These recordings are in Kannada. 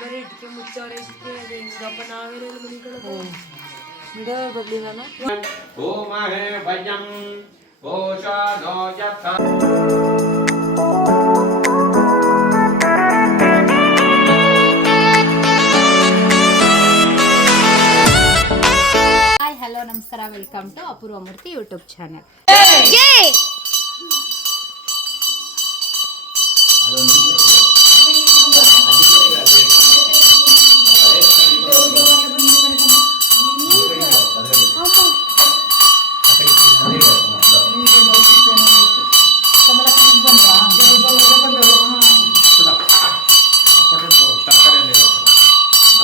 ಬೇರೆ ಇಟ್ಕೆ ಮುಚ್ಚವ್ರೆ ಇಟ್ಕೆ ಅದು ಹಿಂಗಪ್ಪ ನಾವೇನೇನು ಮನಿಗಳು ಗಿಡ ಬರ್ಲಿ ನಾನು ಓಮಹೇ ಭಯಂ ಓಷಧೋ ಯಥ ಹಲೋ ನಮಸ್ಕಾರ, welcome to Apoorva Murthy YouTube channel.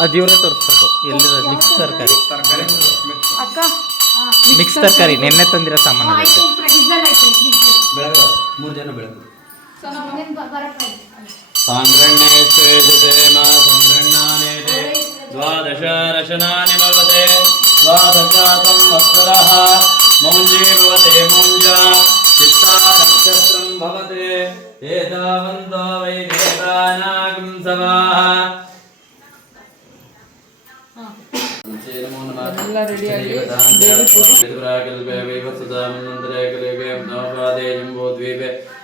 ಅದಿವರೇ ತೋರಿಸ್ಬೇಕು ಎಲ್ಲಿ ಮಿಕ್ಸ್ ತರಕಾರಿ ಮಿಕ್ಸ್ ತರಕಾರಿ ನೆನ್ನೆ ತಂದಿರೋ ಸಾಮಾನು ಮೂರು ಜನ ಬೆಳಕು ದ್ವಾದಶ ರಶನಾನಿ ಭವತೆ ದ್ವಾದಶ ಸಂವತ್ಸರಃ ಮೌಂಜೀ ಭವತೆ ಮೌಂಜ ಚಿತ್ತಾ ನಕ್ಷತ್ರಂ ಭವತೆ ಏತಾವಂತೋ ವೈ ದೇವಾನಾಗಂ ಸವಾಹ. ಎಲ್ಲ ರೆಡಿಯಾಗಿ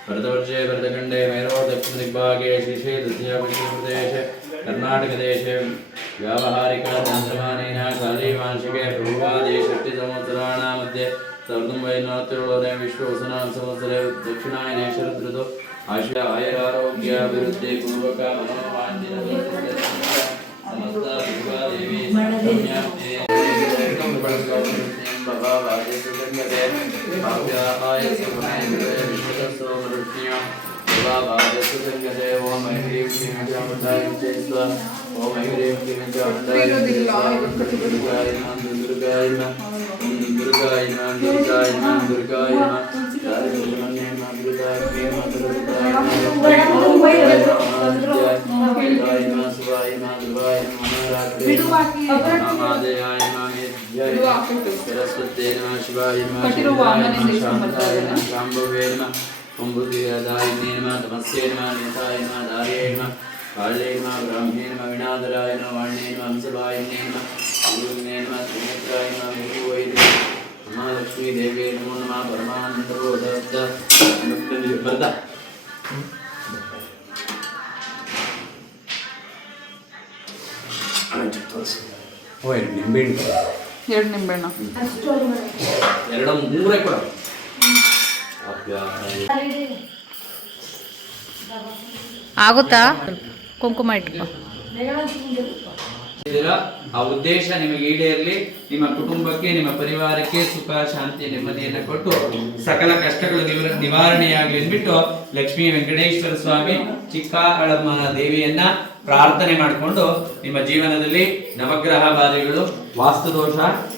ಭರತವರ್ಷೆ ಭರತಖಂಡೇ ಮೇರೋ ದಕ್ಷಿಣ ದಿಗ್ಭಾಗೆ ಶ್ರೀಶೇ ತಸ್ಯ ಪಶ್ಚಿಮ ಪ್ರದೇಶೆ ಕರ್ನಾಟಕದೇಶೆ ವ್ಯಾವಹಾರಿಕ ತಂತ್ರಮಾನೇನ ಕಾಲಿ ವಾರ್ಷಿಕೆ ಪ್ರಭುವಾದಿ ಷಷ್ಟಿ ಸಂವತ್ಸರಾಣ ಮಧ್ಯೆ 1947ನೇ ವಿಶ್ವ ವಸನಾನ್ ಸಂವತ್ಸರೆ ದಕ್ಷಿಣಾಯನೇ ಶರದೃತು ಆಶಯ ಆಯುರಾರೋಗ್ಯ ಅಭಿವೃದ್ಧಿ ಪೂರ್ವಕ ಮನೋವಾಂಛಿತ ಸಮಸ್ತ ದೇವಿ सरस्वती नमः शिवाय नमः शाम्भवे नमः कुम्भुतिदायिने नमः तमस्ये नमः नेताय नमः दार्ये नमः काले नमः ब्राह्मणे नमः विनादराय नमः वाण्ये नमः हंसभायिने नमः गुरुने नमः त्रिनेत्राय नमः विभुवै नमः महालक्ष्मी देवे नमो नमः परमानन्दो दत्त भरत ಓಯ್ ನಿಂಬೆಹಣ್ಣು ಎರಡು ನಿಂಬೆಹಣ್ಣು ಎರಡು ಮೂರೇ ಕೊಡ ಆಗುತ್ತಾ? ಕುಂಕುಮ ಇಟ್ಕೊ. ಆ ಉದ್ದೇಶ ನಿಮಗೆ ಈಡೇರಲಿ. ನಿಮ್ಮ ಕುಟುಂಬಕ್ಕೆ, ನಿಮ್ಮ ಪರಿವಾರಕ್ಕೆ ಸುಖ ಶಾಂತಿ ನೆಮ್ಮದಿಯನ್ನು ಕೊಟ್ಟು ಸಕಲ ಕಷ್ಟಗಳು ನಿವಾರಣೆಯಾಗಲಿ ಅಂದ್ಬಿಟ್ಟು ಲಕ್ಷ್ಮೀ ವೆಂಕಟೇಶ್ವರ ಸ್ವಾಮಿ ಚಿಕ್ಕಹಳಮ್ಮನ ದೇವಿಯನ್ನ ಪ್ರಾರ್ಥನೆ ಮಾಡಿಕೊಂಡು ನಿಮ್ಮ ಜೀವನದಲ್ಲಿ ನವಗ್ರಹ ಬಾಧೆಗಳು, ವಾಸ್ತುದೋಷ,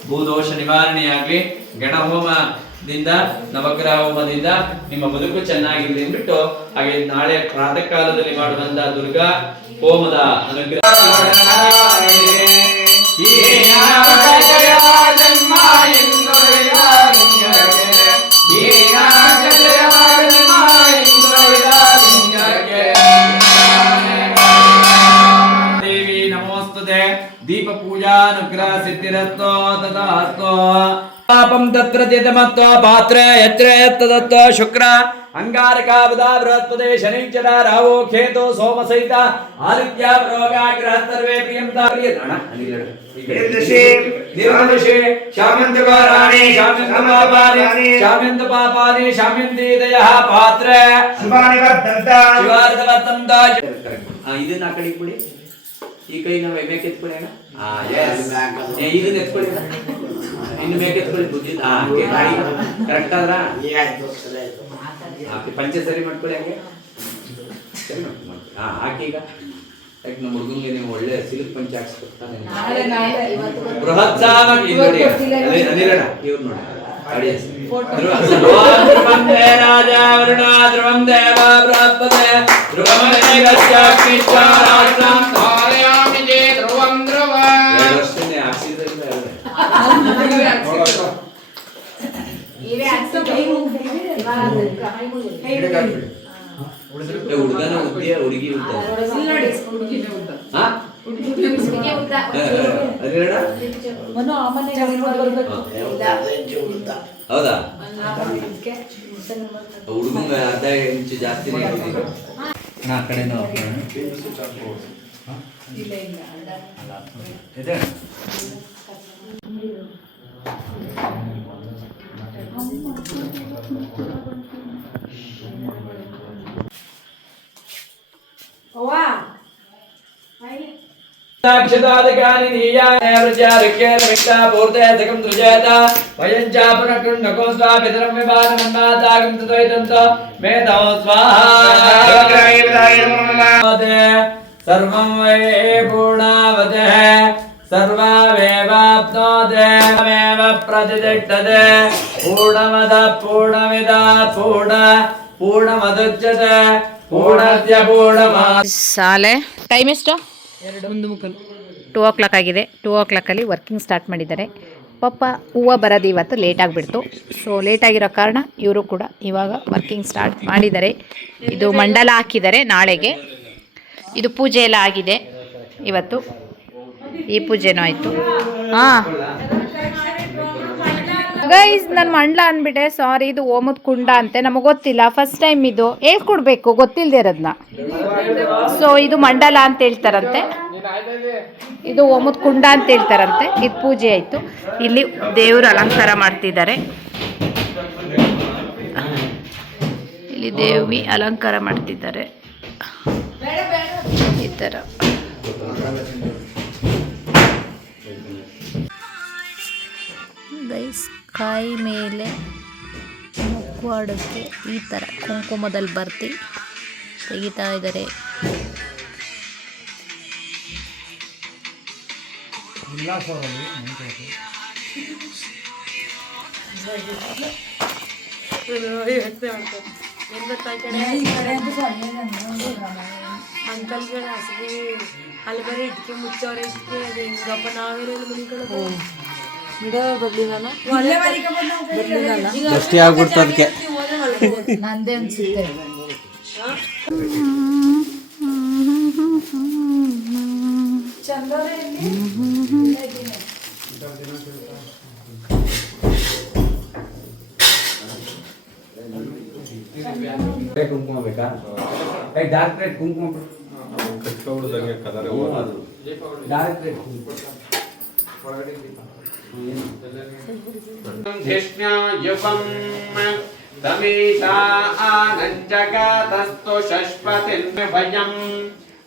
ಭೂದೋಷ ನಿವಾರಣೆಯಾಗಲಿ, ಗಣಹೋಮದಿಂದ, ನವಗ್ರಹ ಹೋಮದಿಂದ ನಿಮ್ಮ ಬದುಕು ಚೆನ್ನಾಗಿರಲಿ ಅಂದ್ಬಿಟ್ಟು ಹಾಗೆ ನಾಳೆ ಪ್ರಾತಃ ಕಾಲದಲ್ಲಿ ಮಾಡುವಂತಹ ದುರ್ಗಾ ಹೋಮದ ಅನುಗ್ರಹ ದೇವಿ ನಮೋಸ್ತುತೆ. ದೀಪ ಪೂಜಾನುಗ್ರಹ ಸಿದ್ಧಿರಸ್ತೋ ತಥಾಸ್ತೋ. ಪಾಪಂ ತತ್ರ ತಿತಮತ್ವ ಪಾತ್ರೆ ಯತ್ರ ಯತ್ತದತ್ವ ಶುಕ್ರ ಅಂಗಾರಕ ಬುಧ ಬೃಹಸ್ಪತಿ ಶನಿಶ್ಚರ ರಾಹು ಕೇತು ಸೋಮ ಸಹಿತ ಆದಿತ್ಯ ಪ್ರೋಗಾಗ್ರಹ ಸರ್ವೇ ಪ್ರಿಯಂತ ಪ್ರಿಯದಾಣ ದೇವದಶೆ ಶಾಮಂತಕಾರಾಣಿ ಶಾಮಂತ ಪಾಪಾನಿ ಶಾಮಂತಿ ದಯಃ ಪಾತ್ರೆ ಶುಭಾನಿ ವರ್ಧಂತ ಶಿವಾರ್ಥ ವರ್ಧಂತ. ಇದನ್ನ ಆ ಕಡೆ ಬಿಡಿ, ಈ ಕೈ ನಾವು ಮೇಕೆ ಎತ್ಕೊಳ್ಳಿ ಅಣ್ಣ. ಇದನ್ನ ಎತ್ಕೊಳ್ಳಿ, ಇನ್ನು ಮೇಕೆ ಎತ್ಕೊಳ್ಳಿ. ಬುದ್ಧಿ ಕರೆಕ್ಟ್ ಆದ್ರ ಪಂಚೆ ಸರಿ ಮಾಡ್ಕೊಳ್ಳಿ. ಹಂಗೆ ಸರಿ ಮಾಡ್ಕೊಳ್ಳಿ. ಹಾಕಿ ಈಗ ನಮ್ಮ ಹುಡುಗಂಗೆ ನೀವು ಒಳ್ಳೆ ಸಿಲ್ಕ್ ಪಂಚೆ ಹಾಕ್ಸ್ಕೊಡ್ತಾನೆ. ಬೃಹತ್ ನೋಡಿ ಅನಿರಣ ಇವ್ರು ನೋಡಿ ರಾಜ ವರುಣ ಧ್ರುವಂ ದೇವ ಬೃಹಸ್ಪತಿ ಧ್ರುವಮನೆ ಧ್ರುವಂ ಧ್ರುವ ಹಾಕ್ಸಿದ್ರಿಂದ ಹುಡುಗನ ಹುಡುಗಿ ಹುಡುಗಿ ಮನು ಆ ಮನೆಗೆ ಬರ್ಬೇಕು. ಹೌದಾ ಹುಡುಗಂಗ ಅರ್ಧ ಇಂಚು ಜಾಸ್ತಿ ಆ ಕಡೆನೂ ಇದೆ. ಸರ್ವಂ ವೈ ಪೂರ್ಣಾವತಃ ಸರ್ವಮೇವಾಪ್ನೋದೇವ ಪ್ರತಿಷ್ಠತೆ ಪೂರ್ಣಮದ ಪೂರ್ಣಮಿದಾತ್ ಪೂರ್ಣಮದುಚ್ಯತೆ ಪೂರ್ಣಸ್ಯ ಪೂರ್ಣಮಾ. ಶಾಲೆ ಟೈಮ್ ಎಷ್ಟು? 2:15 ಆಗಿದೆ. 2 ವರ್ಕಿಂಗ್ ಸ್ಟಾರ್ಟ್ ಮಾಡಿದ್ದಾರೆ. ಪಾಪ ಹೂವು ಬರೋದು ಇವತ್ತು ಲೇಟ್ ಆಗಿಬಿಡ್ತು. ಸೊ ಲೇಟಾಗಿರೋ ಕಾರಣ ಇವರು ಕೂಡ ಇವಾಗ ವರ್ಕಿಂಗ್ ಸ್ಟಾರ್ಟ್ ಮಾಡಿದ್ದಾರೆ. ಇದು ಮಂಡಲ ಹಾಕಿದ್ದಾರೆ ನಾಳೆಗೆ. ಇದು ಪೂಜೆ ಎಲ್ಲ ಆಗಿದೆ ಇವತ್ತು. ಈ ಪೂಜೆನೂ ಆಯಿತು. ಹಾಂ ಗೈಸ್, ನಾನು ಮಂಡಲ ಅಂದ್ಬಿಟ್ಟೆ, ಸಾರಿ. ಇದು ಓಮದ ಕುಂಡ ಅಂತೆ, ನಮಗೆ ಗೊತ್ತಿಲ್ಲ, ಫಸ್ಟ್ ಟೈಮ್ ಇದು ಹೇಳ್ಕೊಡ್ಬೇಕು ಗೊತ್ತಿಲ್ಲದೆ ಇರೋದನ್ನ. ಸೊ ಇದು ಮಂಡಲ ಅಂತ ಹೇಳ್ತಾರಂತೆ, ಇದು ಓಮದ ಕುಂಡ ಅಂತ ಹೇಳ್ತಾರಂತೆ. ಇದು ಪೂಜೆ ಆಯಿತು. ಇಲ್ಲಿ ದೇವರು ಅಲಂಕಾರ ಮಾಡ್ತಿದ್ದಾರೆ. ಇಲ್ಲಿ ದೇವಿ ಅಲಂಕಾರ ಮಾಡ್ತಿದ್ದಾರೆ ಈ ಥರ. ಗೈಸ್, ಕಾಯಿ ಮೇಲೆ ಮುಖವಾಡಕ್ಕೆ ಈ ಥರ ಕುಂಕುಮದಲ್ಲಿ ಬರ್ತಿ ತೆಗಿತಾ ಇದ್ದಾರೆ. ಅಂಕಲ್ ಕಡೆ ಹಸಿಗೆ ಅಲ್ಲಿ ಬರೀ ಇಟ್ಕೆ ಮುಚ್ಚವ್ರೆ ಇಟ್ಕೆ ಗಪ್ಪ ನಾವೇನು ಮನೆ ಕಡೆ ದೃಷ್ಟಿ ಆಗ್ಬಿಡ್ತು ಅದಕ್ಕೆ. ನಂದೇ ಅನ್ಸುತ್ತೆ. ಕುಂಕುಮ ಬೇಕಾ? ಡಾರ್ಕ್ ರೆಡ್ ಕುಂಕುಮ ಡಾರ್ಕ್ ರೆಡ್ ಧಿಷ್ಣ್ಯಾಯುಪಂ ತಮೀಶಾ ಆನಂಜಗತಸ್ತು ಶಶ್ವತಿನ್ ಭಯಂ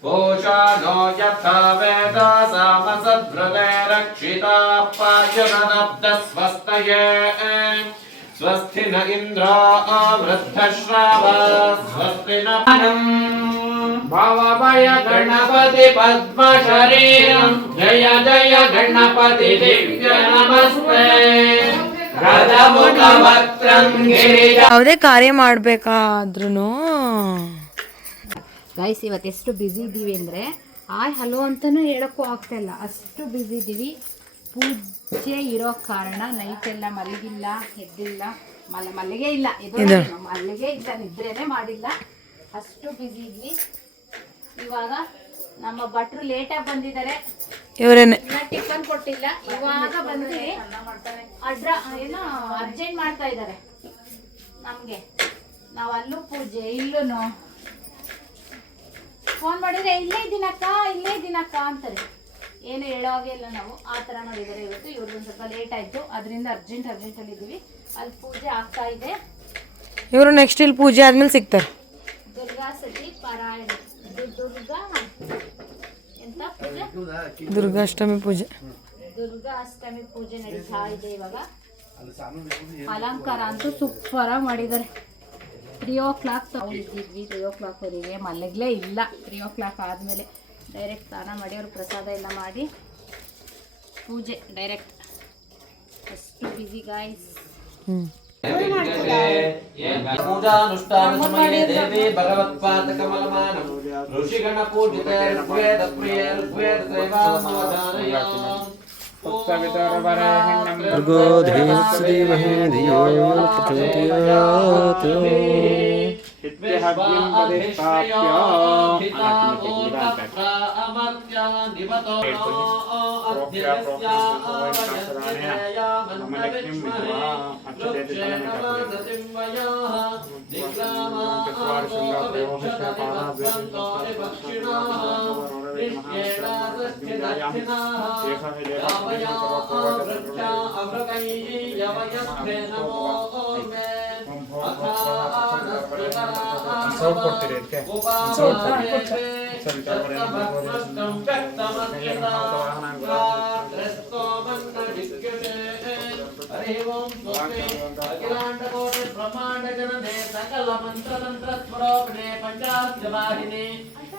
ಕೋಶಾನೋ ಯಥಾ ವೇದ ಸಾಮಸದ್ಭೃತೆ ರಕ್ಷಿತಾ ಪಾಯುರನಬ್ಧ ಸ್ವಸ್ತಯೇ ಸ್ವಸ್ತಿ ನ ಇಂದ್ರೋ ವೃದ್ಧಶ್ರಾವ ಸ್ವಸ್ತಿ ನ ಭವಭಯ ಗಣಪತಿ ಪದ್ಮ ಶರೀರಂ ಜಯ ಜಯ ಗಣಪತಿ ದಿವ್ಯ ನಮಸ್ತೆ ಗದಮುಖ ವಕ್ತ್ರಂ ಗಿರಿಜ. ಯಾವುದೇ ಕಾರ್ಯ ಮಾಡ್ಬೇಕಾದ್ರೂ ಗೈಸ್, ಇವತ್ತು ಎಷ್ಟು ಬ್ಯುಸಿ ಇದ್ದೀವಿ ಅಂದರೆ ಹಾಯ್ ಹಲೋ ಅಂತಲೂ ಹೇಳೋಕ್ಕೂ ಆಗ್ತಾಯಿಲ್ಲ, ಅಷ್ಟು ಬ್ಯುಸಿ ಇದ್ದೀವಿ. ಪೂಜೆ ಇರೋ ಕಾರಣ ನೈಟೆಲ್ಲ ಮಲಗಿಲ್ಲ, ಎದ್ದಿಲ್ಲ, ಮಲ್ಲಿಗೆ ಇಲ್ಲ, ಮಲ್ಲಿಗೆ ಇಲ್ಲ, ನಿದ್ರೆನೇ ಮಾಡಿಲ್ಲ, ಅಷ್ಟು ಬ್ಯುಸಿ ಇದ್ವಿ. ಇವಾಗ ನಮ್ಮ ಭಟ್ರು ಲೇಟಾಗಿ ಬಂದಿದ್ದಾರೆ, ಇವರೇನೆ ಟಿಫನ್ ಕೊಟ್ಟಿಲ್ಲ, ಇವಾಗ ಬಂದು ಏನೋ ಅರ್ಜೆಂಟ್ ಮಾಡ್ತಾ ಇದ್ದಾರೆ ನಮಗೆ. ನಾವು ಅಲ್ಲೂ ಪೂಜೆ, ಇಲ್ಲೂ ಫೋನ್ ಮಾಡಿದ್ರೆ ಇಲ್ಲೇ ಇದ್ದೀನಕ್ಕ ಅಂತಾರೆ. ಏನು ಹೇಳೋಗೆ ಇಲ್ಲ ನಾವು, ಆ ಥರ ನೋಡಿದ್ದಾರೆ. ಇವತ್ತು ಇವ್ರದ್ದು ಸ್ವಲ್ಪ ಲೇಟ್ ಆಯಿತು, ಅದರಿಂದ ಅರ್ಜೆಂಟಲ್ಲಿ ಇದ್ದೀವಿ. ಅಲ್ಲಿ ಪೂಜೆ ಆಗ್ತಾ ಇದೆ. ಇವರು ನೆಕ್ಸ್ಟ್ ಇಲ್ಲಿ ಪೂಜೆ ಆದ್ಮೇಲೆ ಸಿಗ್ತಾರೆ. ದುರ್ಗಾ ಸತಿ ಪಾರಾಯಣ, ಎಂತ ಪೂಜೆ? ದುರ್ಗಾಷ್ಟಮಿ ಪೂಜೆ. ದುರ್ಗಾಷ್ಟಮಿ ಪೂಜೆ ನಡೀತಾ ಇದೆ ಇವಾಗ. ಅಲಂಕಾರ ಅಂತೂ ಸೂಪರಾಗಿ ಮಾಡಿದ್ದಾರೆ. 3:00 ತಗೊಂಡಿದ್ವಿ, 3:00ವರೆಗೆ ಮಲಗಲೇ ಇಲ್ಲ. 3:00 ಆದಮೇಲೆ ಡೈರೆಕ್ಟ್ ಸ್ನಾನ ಮಾಡಿ ಅವ್ರು ಪ್ರಸಾದ ಎಲ್ಲ ಮಾಡಿ ಪೂಜೆ ಡೈರೆಕ್ಟ್. ಅಷ್ಟು ಬಿಸಿ ಗಾಯ್ಸ್. ಪೂಜಾನುಷ್ಠಾನ ಸಮಯೇ ದೇವಿ ಭಗವತ್ಪಾದ ಕಮಲಮಾನಂ ಋಷಿಗಣ ಪೂಜಿತೆ ಋಗ್ವೇದ ಪ್ರಿಯೇ ಋಗ್ವೇದ ತ್ರೈವಾಸವಧಾನಯ ಭರ್ಗೋ ದೇವಸ್ಯ ಧೀಮಹಿ ಧಿಯೋ ಯೋ ಪ್ರಚೋದಯಾತ್. ಸೌಟ್ ಕೊಡ್ತೀರಿ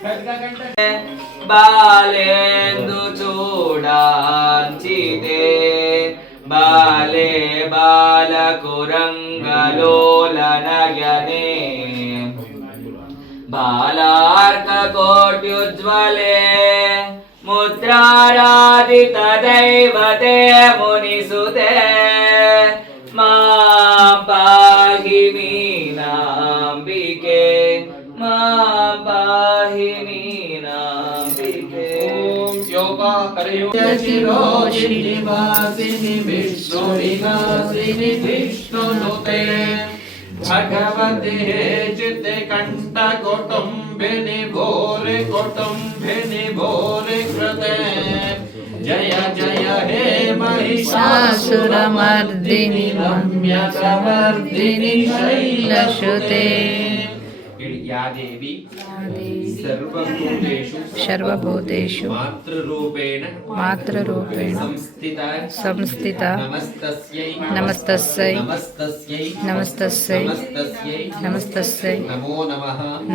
ಇದಕ್ಕೆ ಬಾಲೆಂದು ಚೂಡಾಂಚಿತೆ ಬಾಲೆ ಬಾಲ ಕುರಂಗಲೋಲನಯನೆ ಬಾಲಾರ್ಕ ಕೋಟ್ಯುಜ್ವಲೆ ಮುದ್ರಾರಾಧಿತ ದೈವತೆ ಮುನಿಸುತೆ ಮಾಂ ಪಾಹಿ ಮೀನಾಂಬಿಕೆ ಮಾಂ ಪಾಹಿ ಮೀನಾಂಬಿಕೆ. चिरोशिनिवासिनि विश्वविनाशिनि विष्णुनुते भगवते चित्ते कंठ कुटुम्बिनि भोरे कृते जय जय हे महिषासुरमर्दिनि रम्यकवर्दिनि शैलसुते. या देवी सर्वभूतेषु मातृरूपेण संस्थिता नमस्तस्यै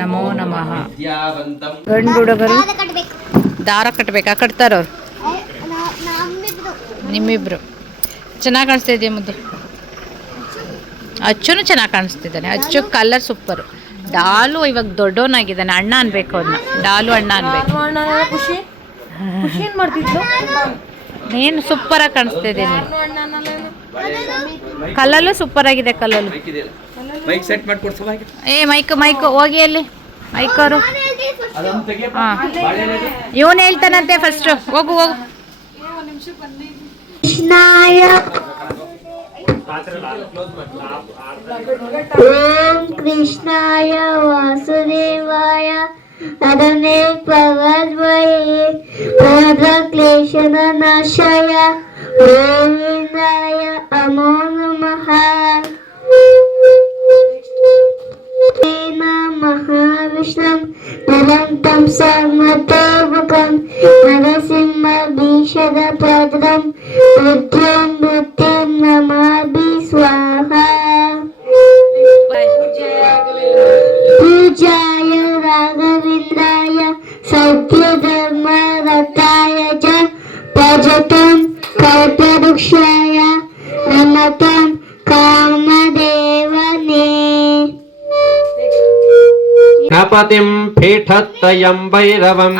नमो नमः. ಗಂಡು ಹುಡುಗರು ದಾರ ಕಟ್ಟಬೇಕಾ? ಕಟ್ತಾರವ್ರು ನಿಮ್ಮಿಬ್ರು. ಚೆನ್ನಾಗಿ ಕಾಣಿಸ್ತಾ ಇದೆಯಾ ಮುದ್ದು? ಅಚ್ಚುನು ಚೆನ್ನಾಗಿ ಕಾಣಿಸ್ತಿದ್ದಾನೆ. ಅಚ್ಚು ಕಲರ್ ಸೂಪರು. ಡಾಲು ಇವಾಗ ದೊಡ್ಡವನಾಗಿದ್ದಾನೆ. ಅಣ್ಣ ಅನ್ಬೇಕು ಅವನ್ನ. ಡಾಲು ಅಣ್ಣ ಅನ್ಬೇಕು. ಖುಷಿ ಖುಷಿ ಏನ್ ಮಾಡ್ತಿದ್ಲು? ನೀನು ಸೂಪರ್ ಆಗಿ ಕಾಣಿಸ್ತಾ ಇದ್ದೀನಿ. ಕಲ್ಲಲ್ಲೂ ಸೂಪರ್ ಆಗಿದೆ. ಕಲ್ಲಲ್ಲೂ ಮೈಕ್ ಸೆಟ್ ಮಾಡ್ಕೊಡ್ಸವ. ಮೈಕ್ ಹೋಗಿ ಅಲ್ಲಿ ಮೈಕ್ ಅವರು. ಇವನು ಹೇಳ್ತಾನಂತೆ ಫಸ್ಟ್. ಹೋಗು ಓಂ ಕೃಷ್ಣಾಯ ವಾಸುದೇವಾಯ ಅರನೇ ಪವದ್ವಯೇ ಕ್ಲೇಶನಾಶಾಯ ಗೋವಿಂದಾಯ ನಮೋ ನಮಃ. ಮಹಾವಿಷ್ಣುಂ ದುರಂತಂ ಸಮತೋಮುಖಂ ನರಸಿಂಹಭೀಷಣ ಭದ್ರಂ ಬುದ್ಧಿಂ ಬುದ್ಧಿಂ ನಮಾಮಿ ಸ್ವಾಹಾ. पूजाय राघवेन्द्राय सत्यधर्मरताय च भजतं कल्पवृक्षाय नमतं कामदेवने. गणपतिं पीठत्रयं भैरवं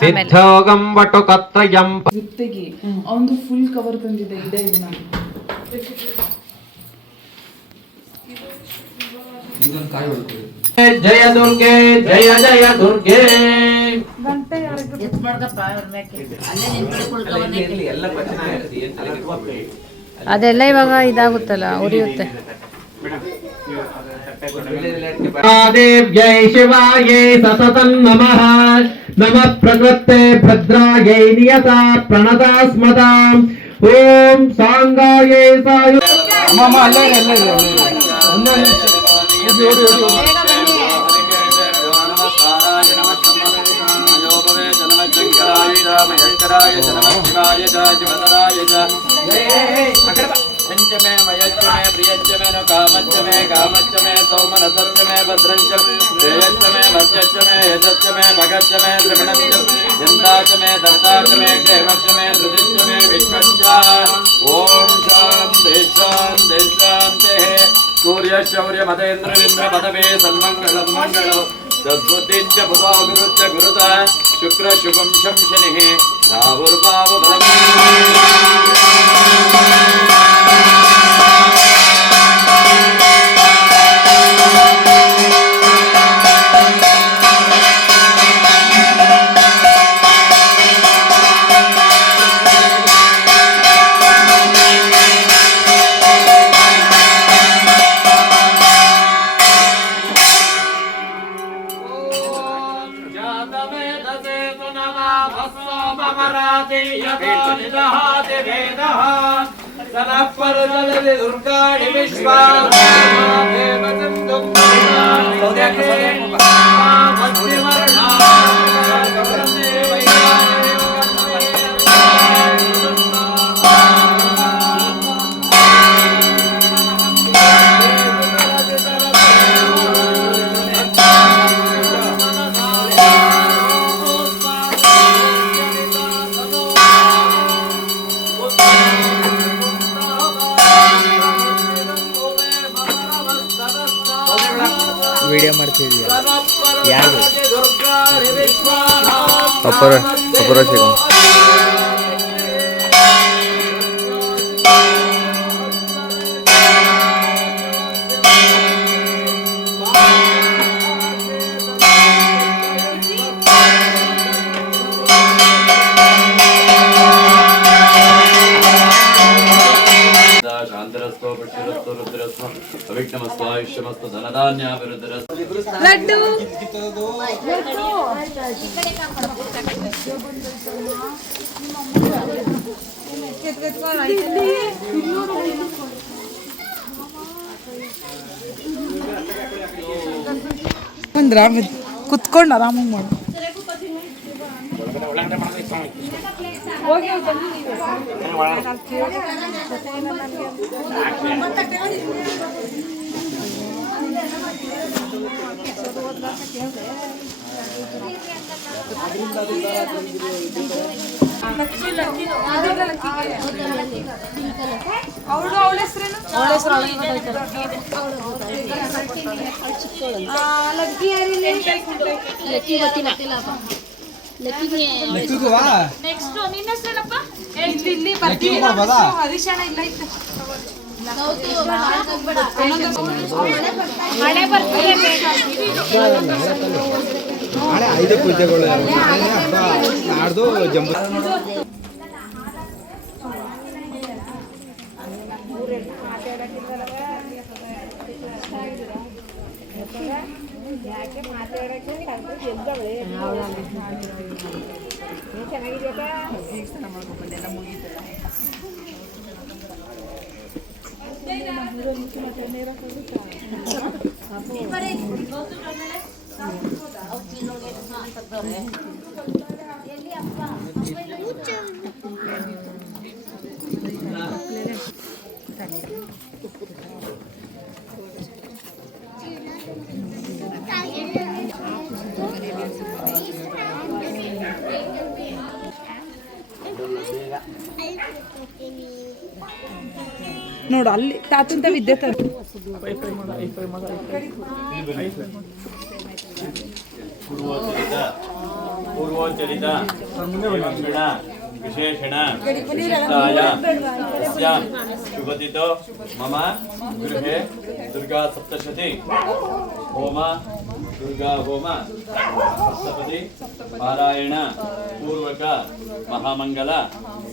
सिद्धोगं वटुकत्रयं. ಜೊತೆಗೆ ಅವನು ಫುಲ್ ಕವರ್ ತಂದಿದೆ. ಇದೆ ಇದನ್ನ जय दुर्गे जय जय दुर्गे. ಅದೆಲ್ಲ ಇವಾಗ ಇದಾಗುತ್ತಲ್ಲ, ಉರಿಯುತ್ತೆ. देव्यै शिवायै सततं नमः. नमः प्रकृते भद्रायै नियता प्रणता स्मताम्. ओम सांगायै सायु मम पंचमे मयच्चमे प्रियच्चमे न कामच्चमे कामच्चमे सौमनसच्चमे भद्रञ्चमे जयच्चमे भद्रच्चमे यजच्चमे भगच्चमे त्रिगुणच्चमे यन्ताच्चमे दत्ताच्चमे क्षेमच्चमे धृतिच्चमे विश्वच्च. ओम शान्ति शान्ति शान्तिः. सूर्य शौर्य मदेन्द्रविन्द्र पदवे सन्मङ्गलं मङ्गलं तद्बुद्धिञ्च बुधो गुरुश्च गुरुतः शुक्र शुभं शंशनिः राहुर्भावबलम्. ದುರ್ಗಾಣಿ ವಿಶ್ವ ವಿಡಿಯೋ ಮಾಡ್ತಿದ್ಯಾ ಯಾರು ಅಪರ ಸಿಗಮ್ ಶಾಂತರಸ್ತು ಪುಷ್ಯರಸ್ತು ರುದ್ರಸ್ತು ಅವಿಘ್ನಮಸ್ತು ಆಯುಷ್ಯಮಸ್ತು ಧನಧಾನ್ಯಾಭಿವೃದ್ಧಿರಸ್ತು ಲಡ್ಡು ಅಂದ್ರೆ ಕುತ್ಕೊಂಡು ಆರಾಮಾಗಿ ಮಾಡು. ನಾಳೆ 5 ಪೂಜೆಗಳು ನಾಡ್ದು ಜಂಬೂ ನೋಡು ಅಲ್ಲಿ ತಾತಂತ ವಿದ್ಯೆ ತರ ಪೂರ್ವೋಚ್ಚರಿತ ವಿಶೇಷಣ ವಿಶಿಷ್ಟಾಯ ತಸ್ಯಾಂ ಶುಭತಿತೋ ಮಮ ಗೃಹೆ ದುರ್ಗಾ ಸಪ್ತಶತಿ ಹೋಮ ದುರ್ಗಾ ಹೋಮ ಸಪ್ತಪದಿ ಪಾರಾಯಣ ಪೂರ್ವಕ ಮಹಾಮಂಗಲ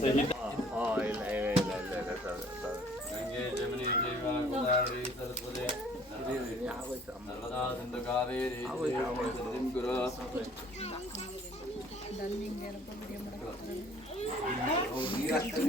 ಸಹಿತ ಗಂಗೆ ಜಮನಿ ಜೈವ ಗೋದಾವರಿ ಸರಸ್ವತಿ ನರ್ಮದಾ ಸಿಂಧು ಕಾವೇರಿ ಗುರು ನೀರಾಕಿ